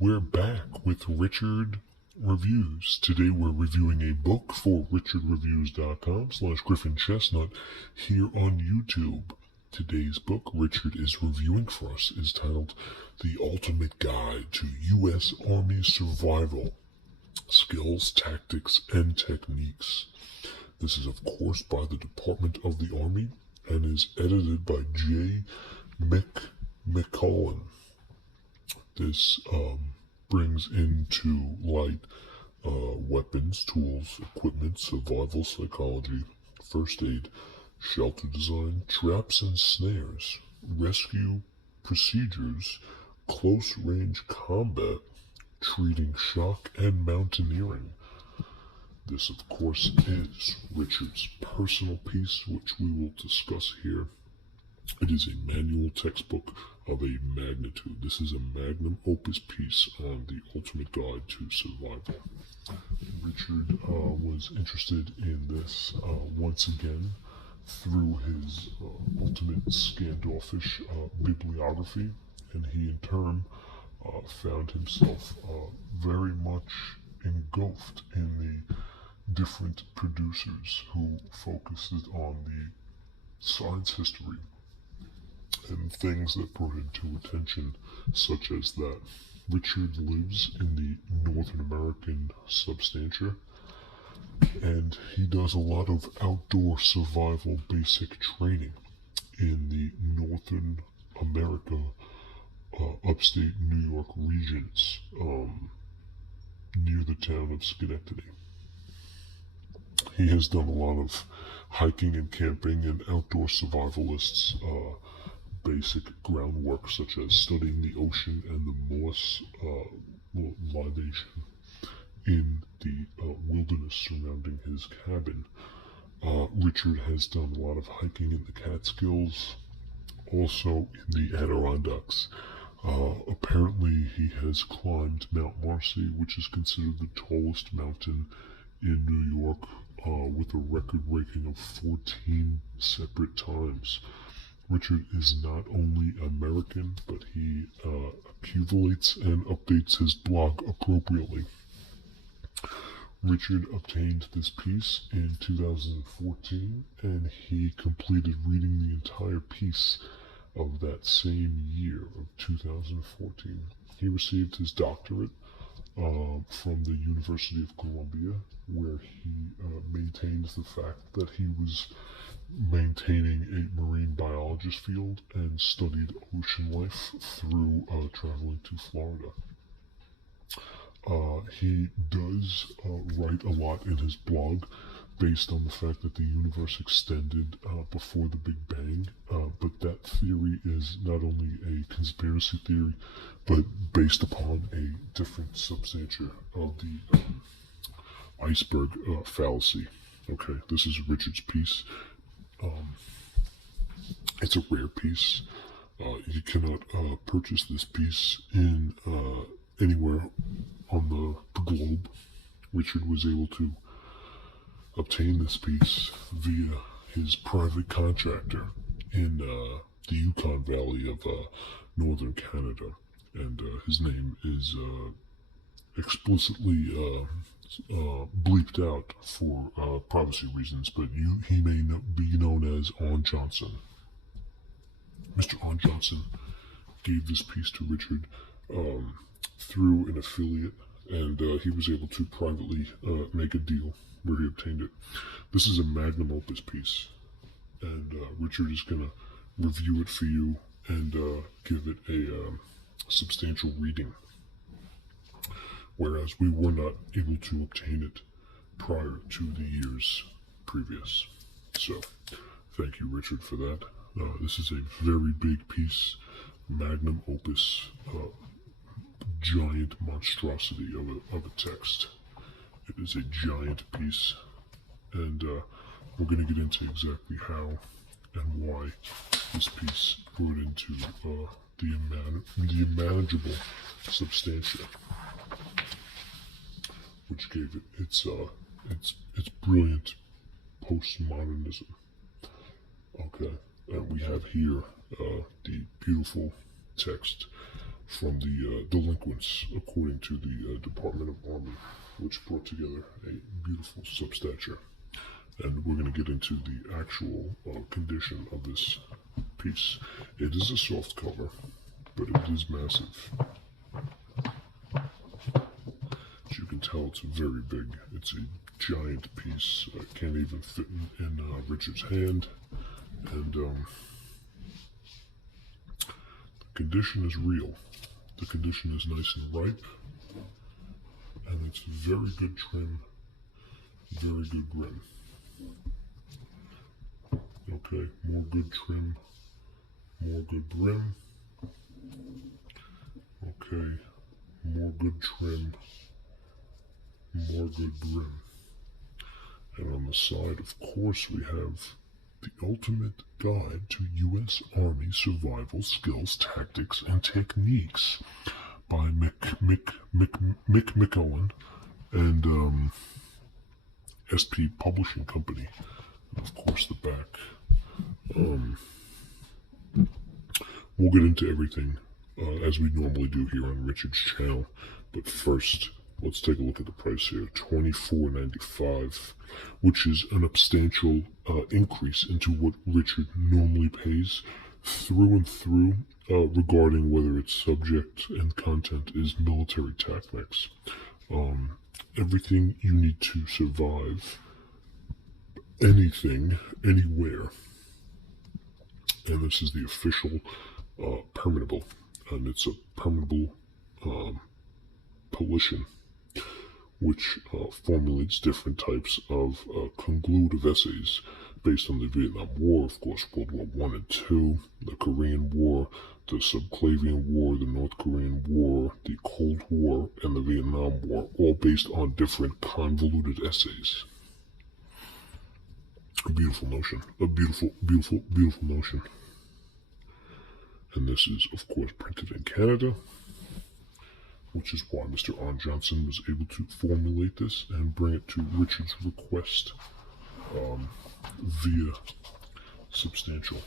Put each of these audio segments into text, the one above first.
we're back with Richard Reviews. Today we're reviewing a book for richardreviews.com/Griffin Chestnut here on YouTube. Today's book Richard is reviewing for us is titled The Ultimate Guide to U.S. Army Survival, Skills, Tactics, and Techniques. This is of course by the Department of the Army and is edited by J. McCullough. This brings into light weapons, tools, equipment, survival psychology, first aid, shelter design, traps and snares, rescue procedures, close range combat, treating shock, and mountaineering. This, of course, is Richard's personal piece, which we will discuss here. It is a manual textbook of a magnitude. This is a magnum opus piece on the ultimate guide to survival. Richard was interested in this once again through his ultimate standoffish bibliography, and he in turn found himself very much engulfed in the different producers who focused on the science history and things that brought him to attention, such as that Richard lives in the Northern American substantia, and he does a lot of outdoor survival basic training in the Northern America, upstate New York regions, near the town of Schenectady. He has done a lot of hiking and camping and outdoor survivalists, basic groundwork such as studying the ocean and the moss libation in the wilderness surrounding his cabin. Richard has done a lot of hiking in the Catskills, also in the Adirondacks. Apparently he has climbed Mount Marcy, which is considered the tallest mountain in New York, with a record breaking of 14 separate times. Richard is not only American, but he accumulates and updates his blog appropriately. Richard obtained this piece in 2014, and he completed reading the entire piece of that same year of 2014. He received his doctorate from the University of Columbia, where he maintains the fact that he was maintaining a marine biologist field and studied ocean life through traveling to Florida. He does write a lot in his blog based on the fact that the universe extended before the Big Bang, but that theory is not only a conspiracy theory, but based upon a different substantia of the iceberg fallacy. Okay, this is Richard's piece. It's a rare piece. You cannot purchase this piece in anywhere on the globe. Richard was able to obtain this piece via his private contractor in the Yukon Valley of northern Canada, and his name is explicitly bleeped out for privacy reasons, but he may be known as On Johnson. Mr. On Johnson gave this piece to Richard through an affiliate, and he was able to privately make a deal where he obtained it. This is a magnum opus piece, and Richard is going to review it for you and give it a substantial reading, whereas we were not able to obtain it prior to the years previous. So, thank you, Richard, for that. This is a very big piece, magnum opus, giant monstrosity of a text. It is a giant piece, and we're going to get into exactly how and why this piece brought into the unmanageable substantia, which gave it its brilliant postmodernism. Okay, and we have here the beautiful text from the delinquents, according to the Department of Army, which brought together a beautiful substature. And we're going to get into the actual condition of this piece. It is a soft cover, but it is massive. As you can tell, it's very big. It's a giant piece. Can't even fit in Richard's hand. And the condition is real. The condition is nice and ripe. And it's very good trim, very good grim. Okay, more good trim, more good brim. Okay, more good trim, more good brim. And on the side, of course, we have the ultimate guide to U.S. Army survival skills, tactics, and techniques by McCullough and SP Publishing Company. And of course, the back. We'll get into everything as we normally do here on Richard's channel. But first, let's take a look at the price here. $24.95, which is an substantial increase into what Richard normally pays through and through regarding whether its subject and content is military tactics. Everything you need to survive anything, anywhere. And this is the official permeable, and it's a permeable pollution, which formulates different types of conclusive essays based on the Vietnam War, of course, World War I and II, the Korean War, the Subclavian War, the North Korean War, the Cold War, and the Vietnam War, all based on different convoluted essays. A beautiful notion. A beautiful, beautiful, beautiful notion. And this is, of course, printed in Canada, which is why Mr. Arn Johnson was able to formulate this and bring it to Richard's request via Substantial.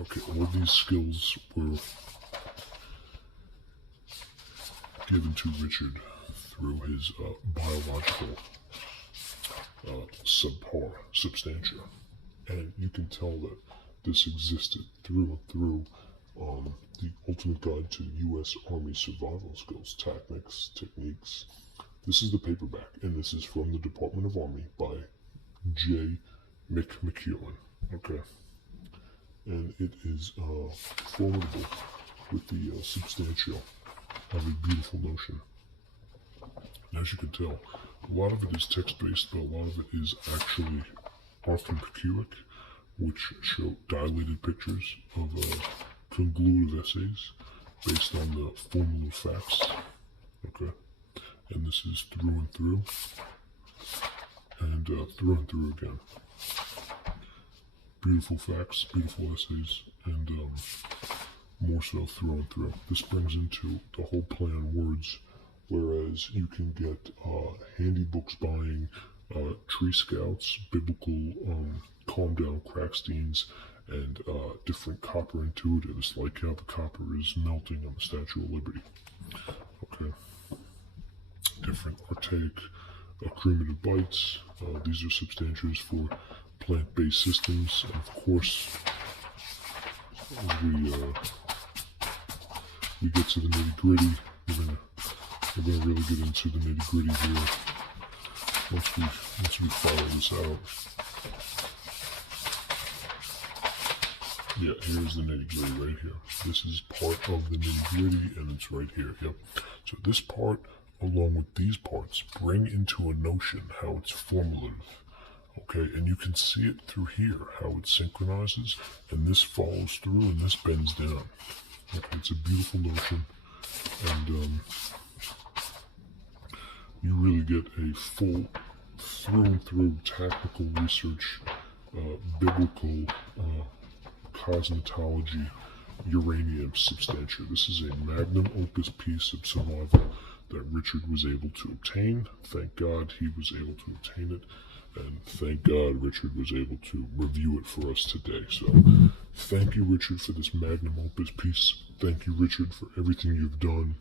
Okay, all these skills were given to Richard through his biological subpar substantia. And you can tell that this existed through and through the Ultimate Guide to U.S. Army Survival Skills, Tactics, Techniques. This is the paperback, and this is from the Department of Army by J. McCullough. Okay. And it is formidable with the substantial of a beautiful notion. And as you can tell, a lot of it is text-based, but a lot of it is actually orthopedic, which show dilated pictures of conclusive essays based on the formula facts. Okay, and this is through and through, and through and through again. Beautiful facts, beautiful essays, and more so through and through. This brings into the whole play on words, whereas you can get handy books buying, Tree Scouts, biblical calm down Cracksteins, and different copper intuitives, like how the copper is melting on the Statue of Liberty. Okay. Different archaic primitive bites. These are substantias for plant-based systems. And of course, we get to the nitty-gritty. We're gonna really get into the nitty-gritty here once we follow this out. Yeah, here's the nitty-gritty right here. This is part of the nitty-gritty, and it's right here. Yep. So this part, along with these parts, bring into a notion how it's formulative. Okay, and you can see it through here, how it synchronizes, and this follows through, and this bends down. Okay, it's a beautiful notion, and you really get a full through and through technical research, biblical cosmetology, uranium substantia. This is a magnum opus piece of survival that Richard was able to obtain. Thank God he was able to obtain it, and thank God Richard was able to review it for us today. So Thank you, Richard, for this magnum opus piece. Thank you, Richard, for everything you've done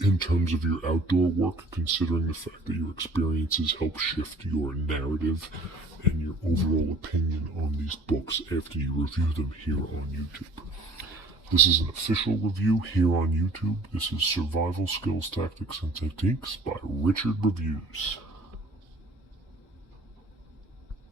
in terms of your outdoor work, considering the fact that your experiences help shift your narrative and your overall opinion on these books after you review them here on YouTube. This is an official review here on YouTube. This is Survival Skills, Tactics, and Techniques by Richard Reviews.